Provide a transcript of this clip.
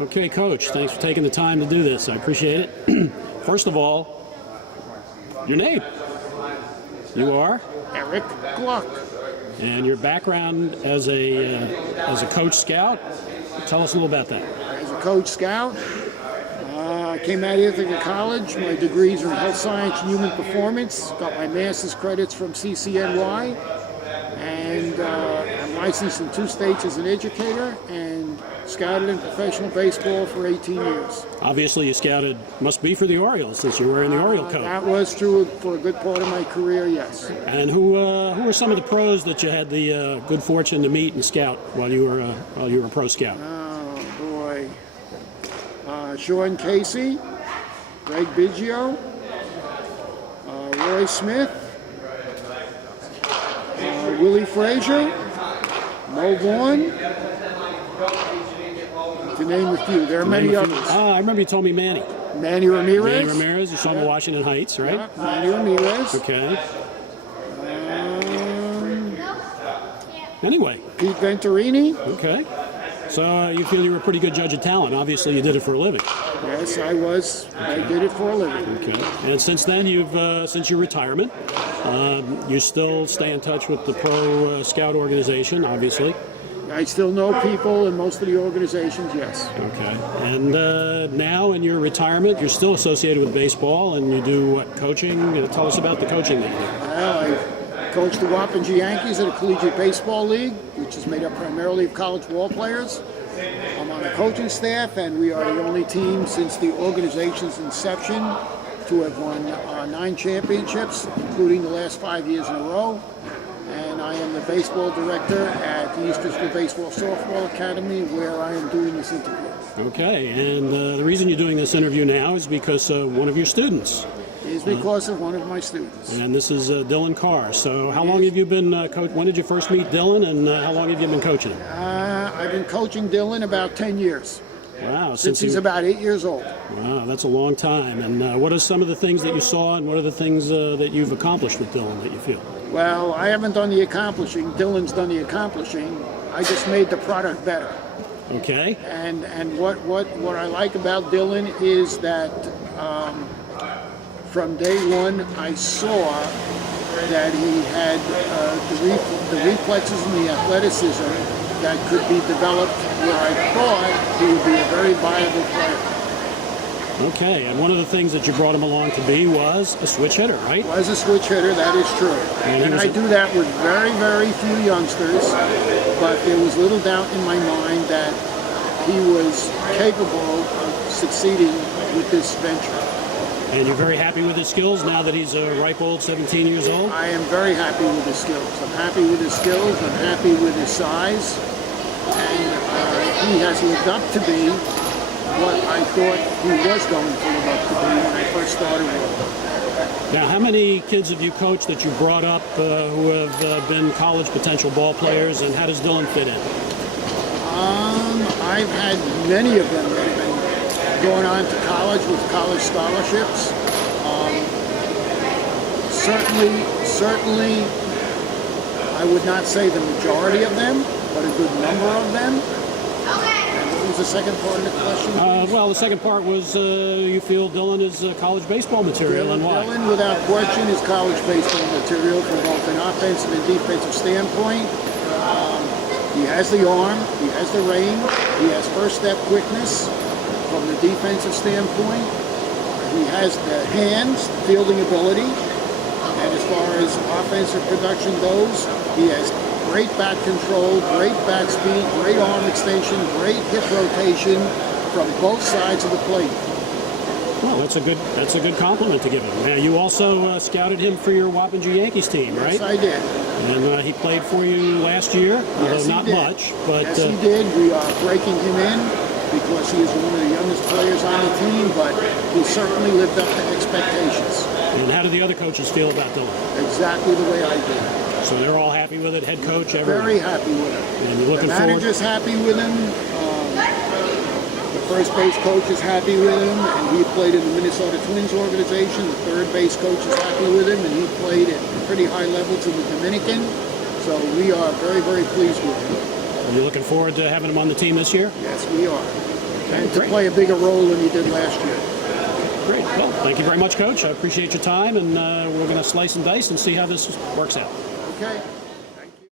Okay, Coach, thanks for taking the time to do this. I appreciate it. First of all, your name. You are? Eric Gluck. And your background as a Coach Scout. Tell us a little about that. As a Coach Scout, I came out here to college. My degrees are in Health Science and Human Performance. Got my master's credits from CCNY. And I'm licensed in 2 states as an educator and scouted in professional baseball for 18 years. Obviously, you scouted, must be for the Orioles, since you were wearing the Oriole coat. That was true for a good part of my career, yes. And who were some of the pros that you had the good fortune to meet and scout while you were a pro scout? Oh, boy. Sean Casey, Greg Biggio, Roy Smith, Willie Frazier, Mo Vaughn, to name a few. There are many others. I remember you told me Manny. Manny Ramirez. Manny Ramirez, you saw him in Washington Heights, right? Yeah, Manny Ramirez. Okay. Anyway. Pete Venturini. Okay. So you feel you were a pretty good judge of talent. Obviously, you did it for a living. Yes, I was. I did it for a living. Okay. And since then, since your retirement, you still stay in touch with the pro scout organization, obviously. I still know people in most of the organizations, yes. Okay. And now in your retirement, you're still associated with baseball, and you do what, coaching? Tell us about the coaching that you do. Well, I coach the Wappinger Yankees at a collegiate baseball league, which is made up primarily of college ball players. I'm on the coaching staff, and we are the only team since the organization's inception to have won 9 championships, including the last 5 years in a row. And I am the baseball director at the Eastern School Baseball Softball Academy, where I am doing this interview. Okay, and the reason you're doing this interview now is because one of your students. Is because of one of my students. And this is Dillon Carr. So how long have you been coach? When did you first meet Dillon, and how long have you been coaching him? I've been coaching Dillon about 10 years. Wow. Since he's about 8 years old. Wow, that's a long time. And what are some of the things that you saw, and what are the things that you've accomplished with Dillon that you feel? Well, I haven't done the accomplishing. Dillon's done the accomplishing. I just made the product better. Okay. And what I like about Dillon is that from day one, I saw that he had the reflexes and the athleticism that could be developed, where I thought he would be a very viable player. Okay, and one of the things that you brought him along to be was a switch hitter, right? Was a switch hitter, that is true. And I do that with very, very few youngsters, but there was little doubt in my mind that he was capable of succeeding with this venture. And you're very happy with his skills now that he's a ripe old 17 years old? I am very happy with his skills. I'm happy with his skills. I'm happy with his size. And he has lived up to be what I thought he was going to live up to be when I first started with him. Now, how many kids have you coached that you brought up who have been college potential ball players, and how does Dillon fit in? I've had many of them that have been going on to college with college scholarships. Certainly, I would not say the majority of them, but a good number of them. And what was the second part of the question? Well, the second part was you feel Dillon is college baseball material, and why? Dillon, without question, is college baseball material from both an offensive and defensive standpoint. He has the arm, he has the range, he has first step quickness from the defensive standpoint. He has the hands, fielding ability, and as far as offensive production goes, he has great bat control, great bat speed, great arm extension, great hip rotation from both sides of the plate. Well, that's a good compliment to give him. Now, you also scouted him for your Wappinger Yankees team, right? Yes, I did. And he played for you last year, although not much. But yes, he did. We are breaking him in because he is one of the youngest players on the team, but he certainly lived up to expectations. And how do the other coaches feel about Dillon? Exactly the way I did. So they're all happy with it, head coach, everyone? Very happy with it. And you're looking the manager's happy with him. The first base coach is happy with him, and he played in the Minnesota Twins organization. The third base coach is happy with him, and he played at pretty high levels in the Dominican. So we are very, very pleased with him. Are you looking forward to having him on the team this year? Yes, we are. And to Great. play a bigger role than he did last year. Great. Well, thank you very much, Coach. I appreciate your time, and we're going to slice and dice and see how this works out. Okay?